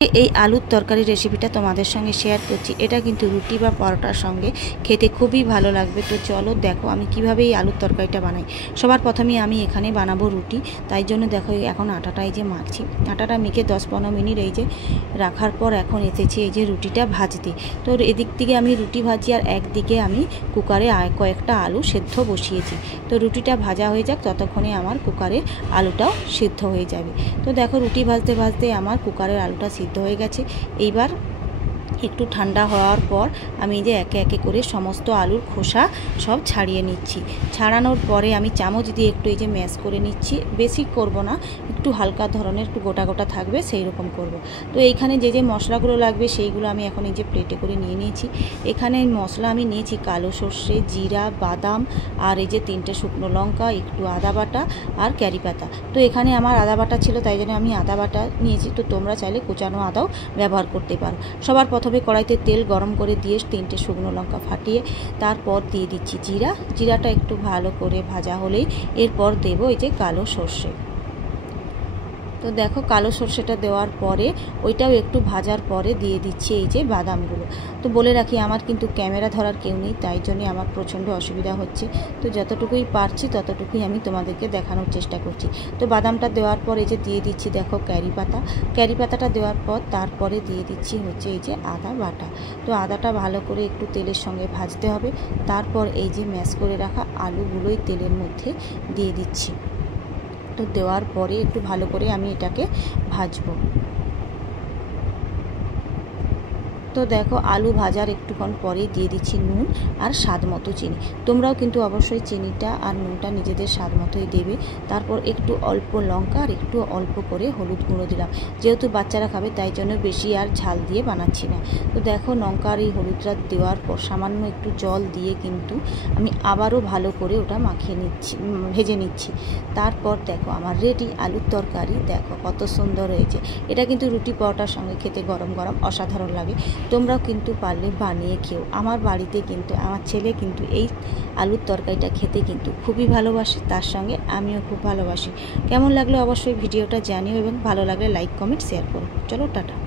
এই আলুর তরকারি রেসিপিটা তোমাদের সঙ্গে শেয়ার করছি। এটা কিন্তু রুটি বা পরোটার সঙ্গে খেতে খুবই ভালো লাগবে। তো চলো দেখো আমি কিভাবে এই আলুর তরকারিটা বানাই। সবার প্রথমেই আমি এখানে বানাবো রুটি, তাই জন্য দেখো এখন আটাটা এই যে মাখছি। আটাটা মেখে 10-15 মিনিট এই যে রাখার পর এখন এসেছি এই যে রুটিটা ভাজতে। তো এদিক থেকে আমি রুটি ভাজি আর একদিকে আমি কুকারে কয়েকটা আলু সেদ্ধ বসিয়েছি। তো রুটিটা ভাজা হয়ে যাক, ততক্ষণে আমার কুকারে আলুটাও সিদ্ধ হয়ে যাবে। তো দেখো রুটি ভাজতে ভাজতে আমার কুকারের আলুটা সিদ্ধ হয়ে গেছে। এইবার একটু ঠান্ডা হওয়ার পর আমি যে একে একে করে সমস্ত আলুর খোসা সব ছাড়িয়ে নিচ্ছি। ছাড়ানোর পরে আমি চামচ দিয়ে একটু এই যে ম্যাশ করে নিচ্ছি। বেশি করব না, একটু হালকা ধরনের একটু গোটা গোটা থাকবে সেই রকম করব। তো এইখানে যে যে মশলাগুলো লাগবে সেইগুলো আমি এখন এই যে প্লেটে করে নিয়ে নিয়েছি। এখানে মশলা আমি নিয়েছি কালো সর্ষে, জিরা, বাদাম আর এই যে 3টে শুকনো লঙ্কা, একটু আদা বাটা আর ক্যারি পাতা। তো এখানে আমার আদা বাটা ছিল তাই জন্য আমি আদা বাটা নিয়েছি। তো তোমরা চাইলে কুচানো আদাও ব্যবহার করতে পারো। সবার প্রথমে কড়াইতে তেল গরম করে দিয়ে 3টে শুকনো লঙ্কা ফাটিয়ে তারপর দিয়ে দিচ্ছি জিরাটা একটু ভালো করে ভাজা হলেই এরপর দেবো এই যে কালো সর্ষে। তো দেখো কালো সর্ষেটা দেওয়ার পরে ওইটাও একটু ভাজার পরে দিয়ে দিচ্ছি এই যে বাদামগুলো। তো বলে রাখি আমার কিন্তু ক্যামেরা ধরার কেউ নেই, তাই জন্যে আমার প্রচণ্ড অসুবিধা হচ্ছে। তো যতটুকুই পারছি ততটুকুই আমি তোমাদেরকে দেখানোর চেষ্টা করছি। তো বাদামটা দেওয়ার পর এই যে দিয়ে দিচ্ছি দেখো ক্যারি পাতাটা দেওয়ার পর তারপরে দিয়ে দিচ্ছি হচ্ছে এই যে আদা বাটা। তো আদাটা ভালো করে একটু তেলের সঙ্গে ভাজতে হবে। তারপর এই যে ম্যাশ করে রাখা আলুগুলোই তেলের মধ্যে দিয়ে দিচ্ছি। তো দেওয়ার পরে একটু ভালো করে আমি এটাকে ভাজবো। তো দেখো আলু ভাজার একটুক্ষণ পরেই দিয়ে দিচ্ছি নুন আর স্বাদ মতো চিনি। তোমরাও কিন্তু অবশ্যই চিনিটা আর নুনটা নিজেদের স্বাদ মতোই দেবে। তারপর একটু অল্প লঙ্কা আর একটু অল্প করে হলুদ গুঁড়ো দিলাম, যেহেতু বাচ্চারা খাবে তাই জন্য বেশি আর ঝাল দিয়ে বানাচ্ছি না। তো দেখো লঙ্কা আর এই হলুদটা দেওয়ার পর সামান্য একটু জল দিয়ে কিন্তু আমি আবারও ভালো করে ওটা ভেজে নিচ্ছি। তারপর দেখো আমার রেডি আলুর তরকারি। দেখো কত সুন্দর হয়েছে। এটা কিন্তু রুটি পরোটার সঙ্গে খেতে গরম গরম অসাধারণ লাগে। তোমরাও কিন্তু পারলে বানিয়ে খেও। আমার বাড়িতে কিন্তু আমার ছেলে কিন্তু এই আলুর তরকারিটা খেতে কিন্তু খুবই ভালোবাসে, তার সঙ্গে আমিও খুব ভালোবাসি। কেমন লাগলো অবশ্যই ভিডিওটা জানিও এবং ভালো লাগলে লাইক কমেন্ট শেয়ার করো। চলো টাটা।